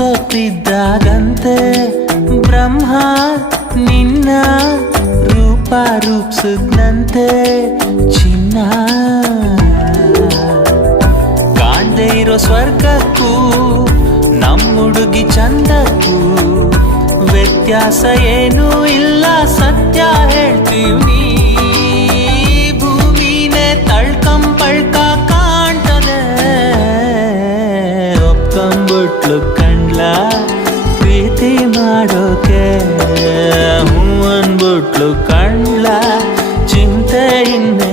ಸೋತಿದ್ದಾಗಂತೆ ಬ್ರಹ್ಮ ನಿನ್ನ ರೂಪ ರೂಪಿಸಿದ್ನಂತೆ ಚಿನ್ನ. ಕಾಣ್ದೇ ಇರೋ ಸ್ವರ್ಗಕ್ಕೂ ನಮ್ಮುಡುಗಿ ಚಂದಕ್ಕೂ ವ್ಯತ್ಯಾಸ ಏನೂ ಇಲ್ಲ, ಸತ್ಯ ಹೇಳ್ತೀವಿ. ಭೂಮಿನೇ ತಳ್ಕಂಬಳ್ಕ ಕಾಣ್ತದೆ, ಒಪ್ಕೊಂಬಿಟ್ಲು ಕಂಡ್ಲ ಪ್ರೀತಿ ಮಾಡೋಕೆ. ಹೂ ಅನ್ಬಿಟ್ಲು ಕಂಡ್ಲ ಚಿಂತೆ ಇನ್ನೇ